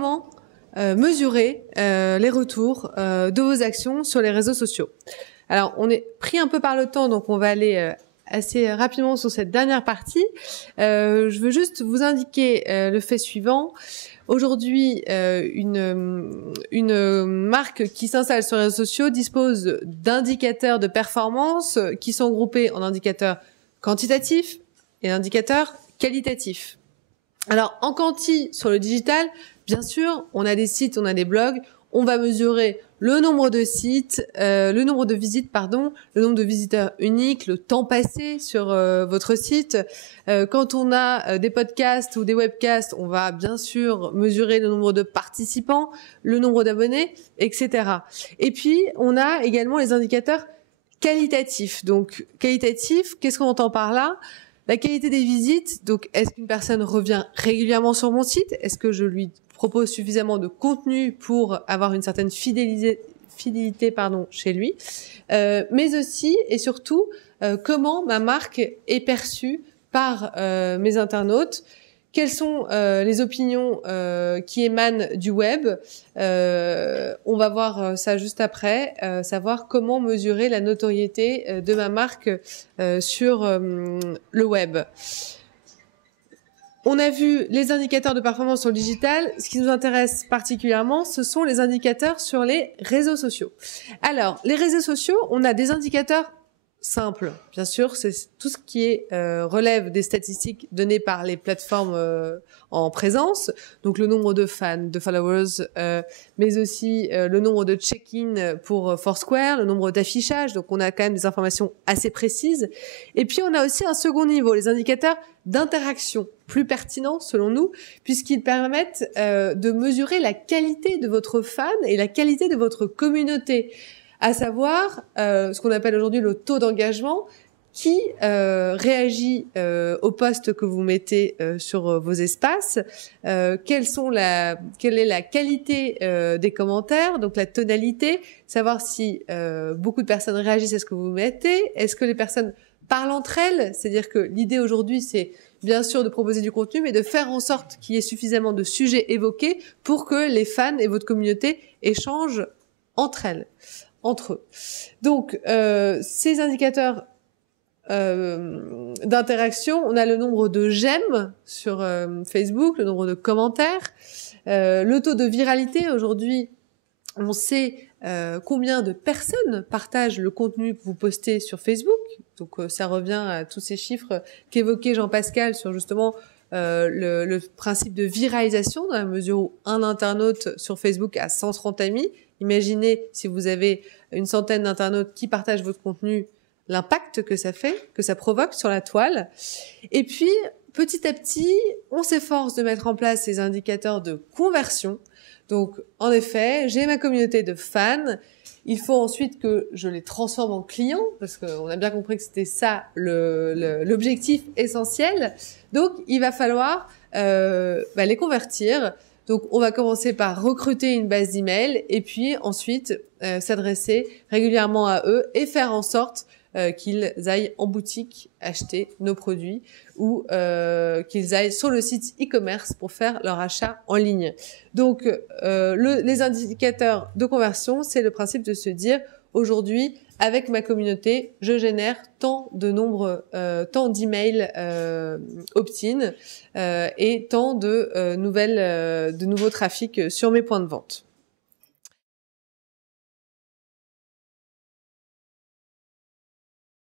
comment mesurer les retours de vos actions sur les réseaux sociaux. Alors, on est pris un peu par le temps, donc on va aller assez rapidement sur cette dernière partie. Je veux juste vous indiquer le fait suivant. Aujourd'hui, une marque qui s'installe sur les réseaux sociaux dispose d'indicateurs de performance qui sont groupés en indicateurs quantitatifs et indicateurs qualitatifs. Alors, en quanti, sur le digital, bien sûr, on a des sites, on a des blogs, on va mesurer le nombre de sites, le nombre de visites, le nombre de visiteurs uniques, le temps passé sur votre site. Quand on a des podcasts ou des webcasts, on va bien sûr mesurer le nombre de participants, le nombre d'abonnés, etc. Et puis, on a également les indicateurs qualitatifs. Donc, qualitatifs, qu'est-ce qu'on entend par là ? La qualité des visites, donc est-ce qu'une personne revient régulièrement sur mon site ? Est-ce que je lui propose suffisamment de contenu pour avoir une certaine fidélité chez lui ? Mais aussi et surtout, comment ma marque est perçue par mes internautes ? Quelles sont les opinions qui émanent du web ? On va voir ça juste après, savoir comment mesurer la notoriété de ma marque sur le web. On a vu les indicateurs de performance sur le digital. Ce qui nous intéresse particulièrement, ce sont les indicateurs sur les réseaux sociaux. Alors, les réseaux sociaux, on a des indicateurs simple, bien sûr, c'est tout ce qui est relève des statistiques données par les plateformes en présence, donc le nombre de fans, de followers, mais aussi le nombre de check-in pour Foursquare, le nombre d'affichages, donc on a quand même des informations assez précises. Et puis on a aussi un second niveau, les indicateurs d'interaction, plus pertinents selon nous, puisqu'ils permettent de mesurer la qualité de votre fan et la qualité de votre communauté, à savoir ce qu'on appelle aujourd'hui le taux d'engagement, qui réagit aux posts que vous mettez sur vos espaces, quelle est la qualité des commentaires, donc la tonalité, savoir si beaucoup de personnes réagissent à ce que vous mettez, est-ce que les personnes parlent entre elles, c'est-à-dire que l'idée aujourd'hui c'est bien sûr de proposer du contenu, mais de faire en sorte qu'il y ait suffisamment de sujets évoqués pour que les fans et votre communauté échangent entre eux. Donc, ces indicateurs d'interaction, on a le nombre de j'aime sur Facebook, le nombre de commentaires, le taux de viralité. Aujourd'hui, on sait combien de personnes partagent le contenu que vous postez sur Facebook. Donc, ça revient à tous ces chiffres qu'évoquait Jean-Pascal sur justement le principe de viralisation, dans la mesure où un internaute sur Facebook a 130 amis. Imaginez si vous avez une centaine d'internautes qui partagent votre contenu, l'impact que ça fait, que ça provoque sur la toile. Et puis, petit à petit, on s'efforce de mettre en place ces indicateurs de conversion. Donc, en effet, j'ai ma communauté de fans. Il faut ensuite que je les transforme en clients, parce qu'on a bien compris que c'était ça l'objectif essentiel. Donc, il va falloir les convertir. Donc, on va commencer par recruter une base d'emails et puis ensuite s'adresser régulièrement à eux et faire en sorte qu'ils aillent en boutique acheter nos produits ou qu'ils aillent sur le site e-commerce pour faire leur achat en ligne. Donc, les indicateurs de conversion, c'est le principe de se dire aujourd'hui, avec ma communauté, je génère tant d'emails opt-in et tant de nouveaux trafics sur mes points de vente.